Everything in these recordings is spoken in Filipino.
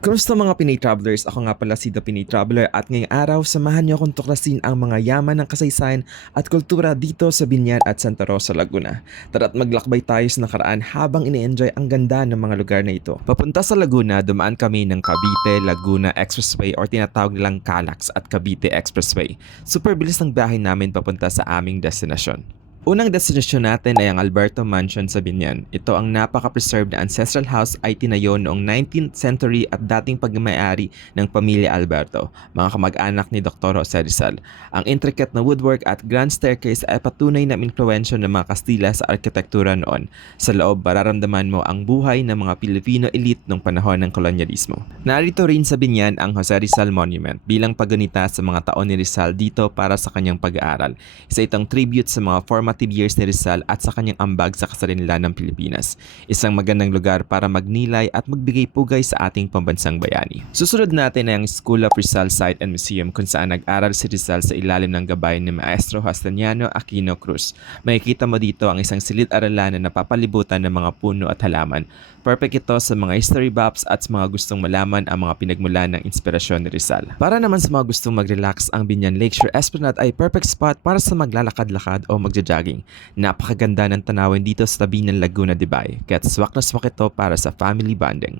Kumusta mga Pinay Travelers? Ako nga pala si The Pinay Traveler at ngayong araw samahan niyo akong tuklasin ang mga yaman ng kasaysayan at kultura dito sa Binyan at Santa Rosa, Laguna. Tara't maglakbay tayo sa nakaraan habang ini-enjoy ang ganda ng mga lugar na ito. Papunta sa Laguna, dumaan kami ng Cavite Laguna Expressway or tinatawag nilang Calax at Cavite Expressway. Super bilis ng biyahe namin papunta sa aming destinasyon. Unang destinasyon natin ay ang Alberto Mansion sa Binyan. Ito ang napaka-preserved na ancestral house ay tinayo noong 19th century at dating pagmamayari ng pamilya Alberto, mga kamag-anak ni Dr. Jose Rizal. Ang intricate na woodwork at grand staircase ay patunay na influensya ng mga Kastila sa arkitektura noon. Sa loob, mararamdaman mo ang buhay ng mga Filipino elite noong panahon ng kolonyalismo. Narito rin sa Binyan ang Jose Rizal Monument bilang pagganita sa mga taon ni Rizal dito para sa kanyang pag-aaral. Isa itong tribute sa mga formative years ni Rizal at sa kanyang ambag sa kasarinlan ng Pilipinas. Isang magandang lugar para magnilay at magbigay pugay sa ating pambansang bayani. Susunod natin ay ang School of Rizal Site and Museum kung saan nag-aral si Rizal sa ilalim ng gabay ni Maestro Hastaniano Aquino Cruz. Makikita mo dito ang isang silid-aralan na napapalibutan ng mga puno at halaman. Perfect ito sa mga history buffs at sa mga gustong malaman ang mga pinagmulan ng inspirasyon ni Rizal. Para naman sa mga gustong mag-relax, ang Binyan Lakeshore Esplanade ay perfect spot para sa maglalakad-lakad o magja-jogging. Napakaganda ng tanawin dito sa tabi ng Laguna de Bay, kaya swak na swak ito para sa family bonding.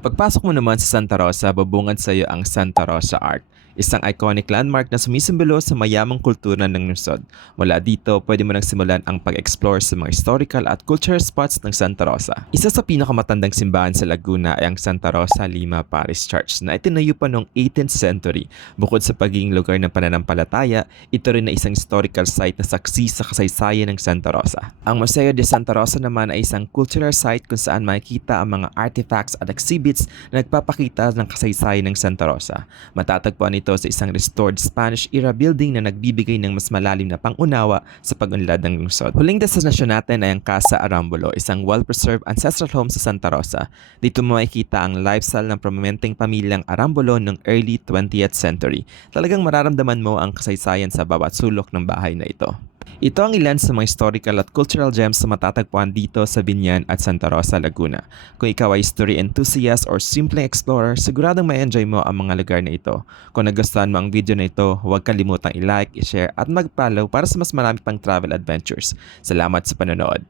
Pagpasok mo naman sa Santa Rosa, babungad sa iyo ang Santa Rosa Art. Isang iconic landmark na sumisimbolo sa mayamang kultura ng lungsod. Mula dito, pwede mo nang simulan ang pag-explore sa mga historical at cultural spots ng Santa Rosa. Isa sa pinakamatandang simbahan sa Laguna ay ang Santa Rosa Lima Parish Church na itinayo pa noong 18th century. Bukod sa pagiging lugar ng pananampalataya, ito rin ay isang historical site na saksi sa kasaysayan ng Santa Rosa. Ang Museo de Santa Rosa naman ay isang cultural site kung saan makikita ang mga artifacts at exhibits na nagpapakita ng kasaysayan ng Santa Rosa. Matatagpuan ito sa isang restored Spanish-era building na nagbibigay ng mas malalim na pangunawa sa pag-unlad ng lungsod. Huling destinasyon natin ay ang Casa Arambulo, isang well-preserved ancestral home sa Santa Rosa. Dito mo makikita ang lifestyle ng prominenteng pamilyang Arambulo noong early 20th century. Talagang mararamdaman mo ang kasaysayan sa bawat sulok ng bahay na ito. Ito ang ilan sa mga historical at cultural gems na matatagpuan dito sa Binyan at Santa Rosa, Laguna. Kung ikaw ay history enthusiast or simple explorer, siguradong may enjoy mo ang mga lugar na ito. Kung nagustuhan mo ang video na ito, huwag kalimutang i-like, i-share at mag-follow para sa mas marami pang travel adventures. Salamat sa panonood.